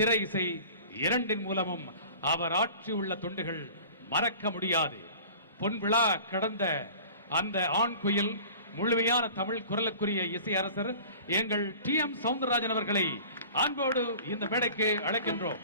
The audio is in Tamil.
திரை இசை இரண்டின் மூலமும் அவர் ஆற்றியுள்ள தொண்டுகள் மறக்க முடியாது. பொன்விழா கடந்த அந்த ஆண் குயில் முழுமையான தமிழ் குரலுக்குரிய இசை அரசர் எங்கள் டி.எம். சௌந்தரராஜன் அவர்களை அன்போடு இந்த மேடைக்கு அழைக்கின்றோம்.